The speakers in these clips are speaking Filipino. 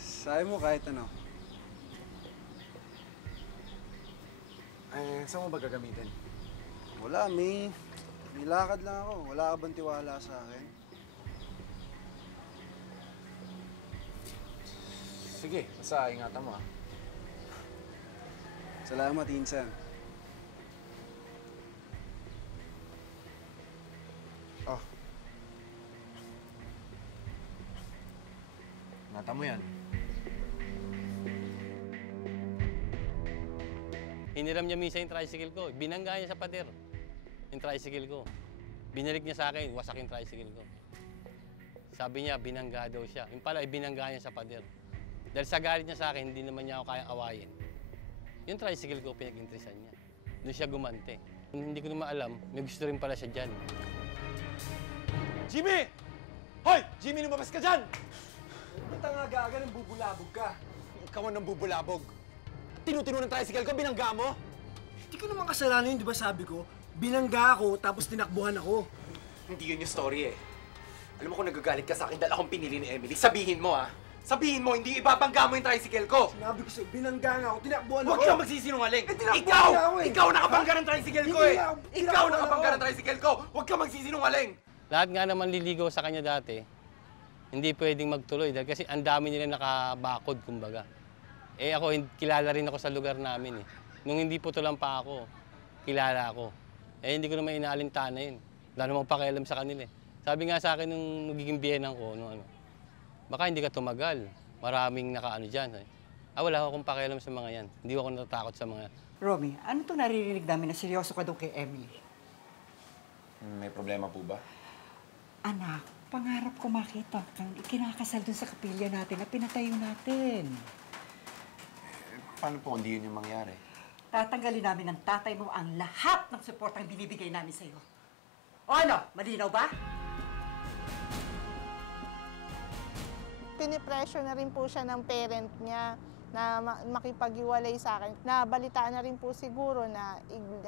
Sabi mo kahit ano. Saan mo ba gagamitin? Wala, may lakad lang ako. Wala ka bang tiwala sa akin? Sige, basta ingatan mo Salamat, Insan. Oh. Ingatan mo yan. Hiniram niya minsan yung tricycle ko. Binangga niya sa pader. Yung tricycle ko. Binalik niya sa akin, wasak yung tricycle ko. Sabi niya, binangga daw siya. Yung pala, binangga niya sa pader. Dahil sa galit niya sa akin, hindi naman niya ako kayang awayin. Yung tricycle ko, pinag-intrisan niya. Doon siya gumante. Hindi ko naman alam, may gusto rin pala siya dyan. Jimmy! Hoy! Jimmy, lumabas ka dyan! Ba't ang aga-aga nang bubulabog ka? Ikaw ang nang bubulabog. Tinutino ng tricycle ko, binangga mo? Hindi ko naman kasalanan yun, di ba sabi ko? Binangga ako, tapos tinakbuhan ako. Hindi yun yung story eh. Alam mo kung nagagalit ka sa akin dahil akong pinili ni Emily, sabihin mo Sabihin mo, hindi ibabangga mo yung tricycle ko! Sinabi ko sa'yo, binangga nga ako, tinakbuhan ako! Huwag kang magsisinungaling! tinakbuhan Ikaw! niya ako eh! Ikaw nakabangga ng tricycle ko Hindi eh! ako, Ikaw tinakbuhan nakabangga ako. ng tricycle ko! Huwag kang magsisinungaling! Lahat nga naman liligaw sa kanya dati, hindi pwedeng magtuloy dahil kasi ang dami nila nakabakod, kumbaga. Eh ako, kilala rin ako sa lugar namin eh. Nung hindi putulan pa ako, kilala ako. Eh hindi ko naman inaalintana yun. Wala namang pakialam sa kanila eh. Sabi nga sa akin nung magiging biyenan ko, baka hindi ka tumagal. Maraming nakaano dyan. Wala akong pakialam sa mga yan. Hindi ako natatakot sa mga yan. Romy, ano itong naririnig namin na seryoso ka doon kay Emily? May problema po ba? Anak, pangarap ko makita kang ikinakasal doon sa kapilya natin na pinatayo natin. Paano po hindi yun yung mangyari? Tatanggalin namin ng tatay mo ang lahat ng suportang binibigay namin sa'yo. O ano, malinaw ba? Pinipressure na rin po siya ng parent niya na makipag-iwalay sa akin. Nabalitaan na rin po siguro na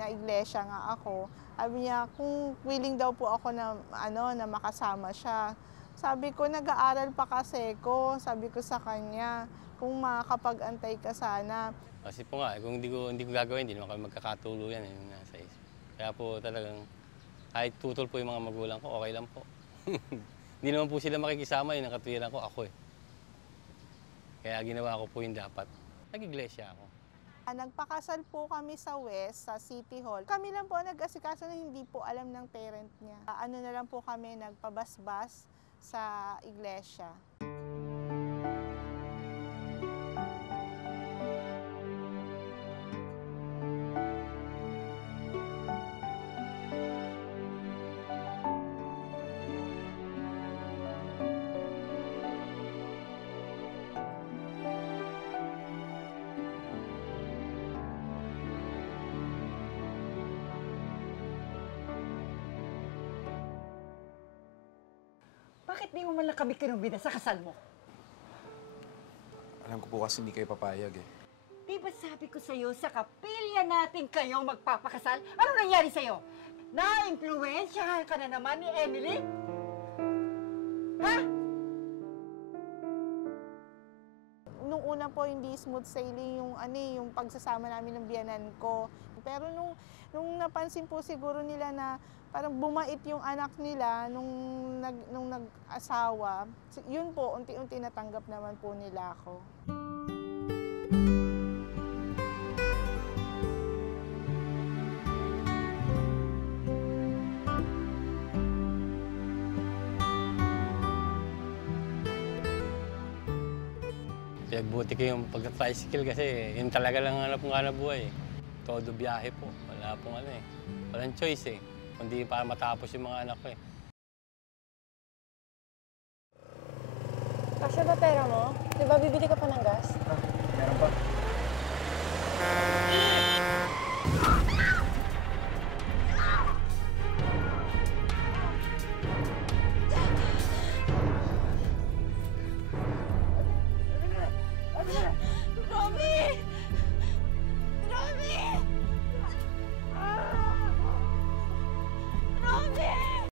iglesia nga ako. Sabi niya, kung willing daw po ako na, na makasama siya. Sabi ko, nag-aaral pa kasi ko. Sabi ko sa kanya, kung makakapag-antay ka sana. Kasi po nga, kung hindi ko gagawin, hindi naman kami magkakatuluyan yung nasa isip. Kaya po talagang, kahit tutol po yung mga magulang ko, okay lang po. Hindi naman po sila makikisama, yun ang katwiran ko, ako eh. Kaya ginawa ko po yung dapat. Nag-iglesia ako. Nagpakasal po kami sa West, sa City Hall. Kami lang po nag-asikaso na hindi po alam ng parent niya. Ano na lang po kami, nagpabasbas sa iglesia. Bakit di mo man lang kami kinubida sa kasal mo? Alam ko po kasi hindi kayo papayag eh. Di ba sabi ko sa'yo, sa kapilya natin kayo magpapakasal? Ano nangyari sa'yo? Na-impluensyahan ka na naman ni Emily? Ha? Nung una po, hindi smooth sailing yung pagsasama namin ng biyanan ko. Pero nung napansin po siguro nila na parang bumait yung anak nila nung nag-asawa, yun po, unti-unti natanggap naman po nila ako. Buti ko yung pagka-tricycle kasi yun talaga lang hanap buhay eh. Todo biyahe po. Wala pong walang choice eh. Kundi para matapos yung mga anak ko eh. Kasya ba pera mo? Di ba bibili ka pa ng gas? Meron pa.